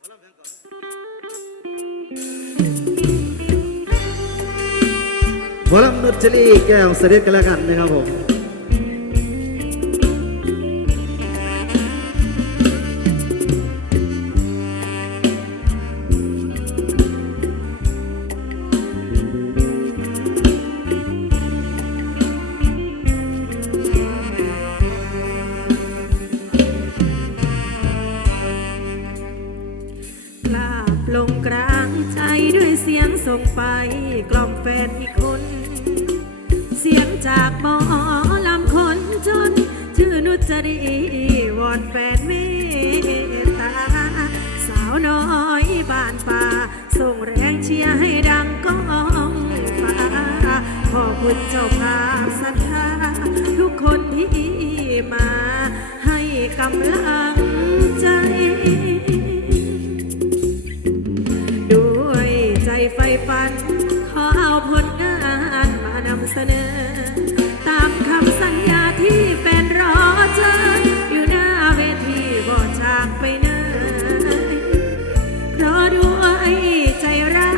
หมอลำนุชลีแก้วเสด็จกันแล้วกันนะครับผม แฟนอีกคน เสียงจากหมอลำคนจน ชื่อนุจรีวอนแฟนเมตตา สาวน้อยบ้านป่า ส่งแรงเชียร์ให้ดังก้องฟ้าขอบคุณเจ้าภาพศรัทธาทุกคนที่มาให้กำลัง เสนอ ตามคำสัญญาที่แฟนรอเจออยู่หน้าเวทีบ่จากไปไหนเพราะด้วยใจรั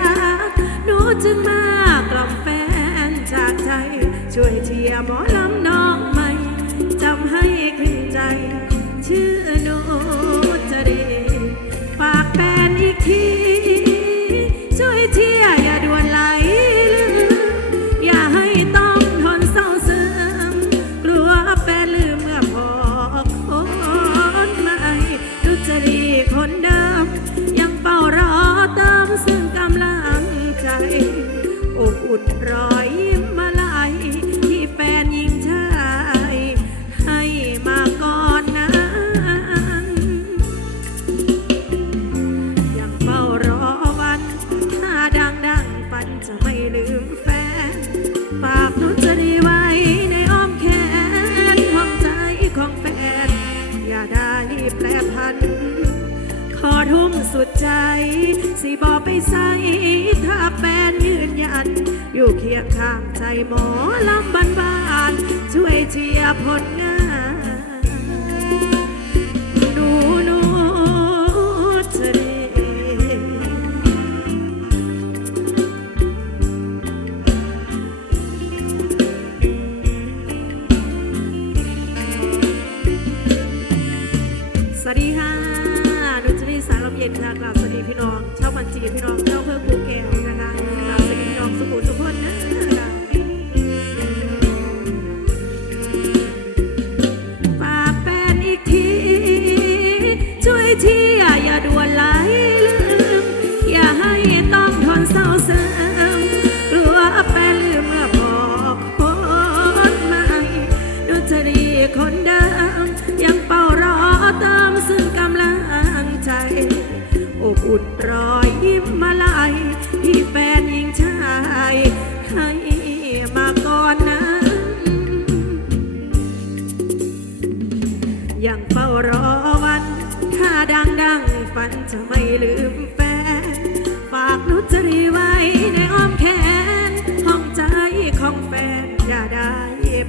กหนูจึงมากล่อมแฟนจากใจ ช่วยเชียร์หมอล สุดใจ สิบอกไปใส่ถ้าแปนยืนยัน อยู่เคียงข้างใจหมอลำบานบานๆช่วยเชียร์ผลงาน พี่น้องชาวมันจีพี่น้องเจ้าเพื่อกูแก้วนะคะกราบสวัสดีพี่น้องสุขุมสุขคนนะฝากแฟนอีกที ช่วยเชียอย่าด่วนไหลลืม อย่าให้ต้องทนเศร้าซึมกลัวแฟนลืมเมื่อบอกคนใหม่ดูจะดีคนเดิม ยังเฝ้ารอวัน ถ้าดังดังฝันจะไม่ลืมแฟน ฝากนุจรีไว้ในอ้อมแขน ห้องใจของแฟน อย่าได้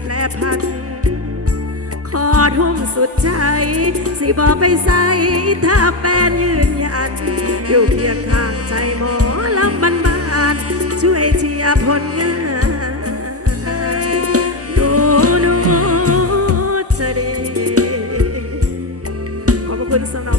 แปรพัน ขอทุ่มสุดใจ สิบอไปใส่ถ้าแฟนยืนยัน อยู่เพียงข้างใจหมอลำบันบาน ช่วยเชียร์ผลงาน ขอ